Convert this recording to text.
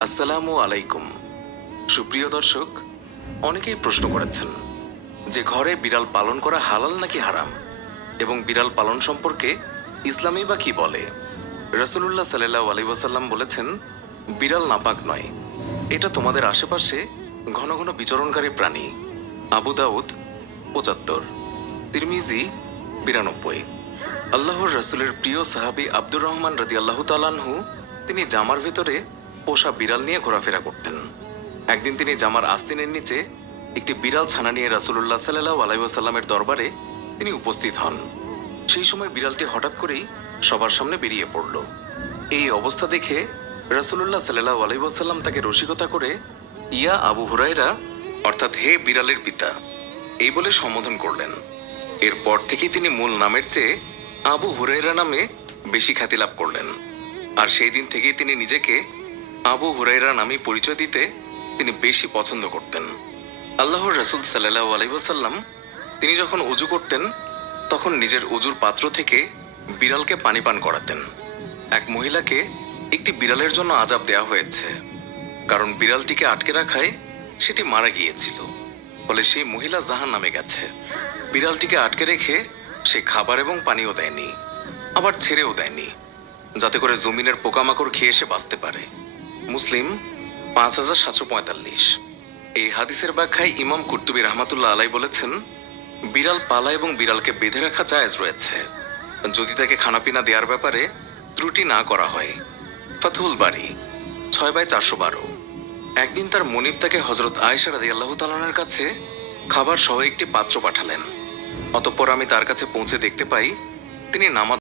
আসসালামু আলাইকুম। সুপ্রিয় দর্শক, অনেকেই প্রশ্ন করেছেন যে ঘরে বিড়াল পালন করা হালাল নাকি হারাম? এবং বিড়াল পালন সম্পর্কে ইসলামী বা কি বলে? রসুল্লাহ সাল্লাহ আলাইসাল্লাম বলেছেন, বিড়াল নাপাক নয়। এটা তোমাদের আশেপাশে ঘন ঘন বিচরণকারী প্রাণী। আবু দাউদ, পঁচাত্তর। তিরমিজি, বিরানব্বই। আল্লাহর রাসূলের প্রিয় সাহাবী আব্দুর রহমান রাদি আল্লাহ তালানহু তিনি জামার ভিতরে পোষা বিড়াল নিয়ে ঘোরাফেরা করতেন। একদিন তিনি জামার আস্তিনের নিচে একটি বিড়াল ছানা নিয়ে রাসূলুল্লাহ সাল্লাহ আলাইসাল্লামের দরবারে তিনি উপস্থিত হন। সেই সময় বিড়ালটি হঠাৎ করেই সবার সামনে বেরিয়ে পড়ল। এই অবস্থা দেখে রাসূলুল্লাহ সাল্লাহ আলাইসাল্লাম তাকে রসিকতা করে, ইয়া আবু হুরাইরা অর্থাৎ হে বিড়ালের পিতা, এই বলে সম্বোধন করলেন। এরপর থেকেই তিনি মূল নামের চেয়ে আবু হুরাইরা নামে বেশি খ্যাতি লাভ করলেন। আর সেই দিন থেকেই তিনি নিজেকে আবু হুরাইরা নামে পরিচয় দিতে তিনি বেশি পছন্দ করতেন। আল্লাহর রসুল সাল্লাহ আলাইসাল্লাম তিনি যখন উজু করতেন, তখন নিজের উজুর পাত্র থেকে বিড়ালকে পানি পান করাতেন। এক মহিলাকে একটি বিড়ালের জন্য আজাব দেওয়া হয়েছে, কারণ বিড়ালটিকে আটকে রাখায় সেটি মারা গিয়েছিল। ফলে সেই মহিলা জাহান নামে গেছে। বিড়ালটিকে আটকে রেখে সে খাবার এবং পানিও দেয়নি, আবার ছেড়েও দেয়নি, যাতে করে জমিনের পোকামাকড় খেয়ে সে বাঁচতে পারে। মুসলিম, পাঁচ হাজার সাতশো পঁয়তাল্লিশ। এই হাদিসের ব্যাখ্যায় ইমাম কুর্তুবী রহমাতুল্লাহ আলাই বলেছেন, বিড়াল পালা এবং বিড়ালকে বেঁধে রাখা জায়েজ রয়েছে। যদি তাকে খানাপিনা দেওয়ার ব্যাপারে ত্রুটি না করা হয়। ফাথুল বাড়ি ছয় বাই চারশো বারো। একদিন তার মনিব তাকে হজরত আয়েশা রাদি আল্লাহ তালানের কাছে খাবার সহ একটি পাত্র পাঠালেন। অতঃপর আমি তার কাছে পৌঁছে দেখতে পাই, তিনি নামাজ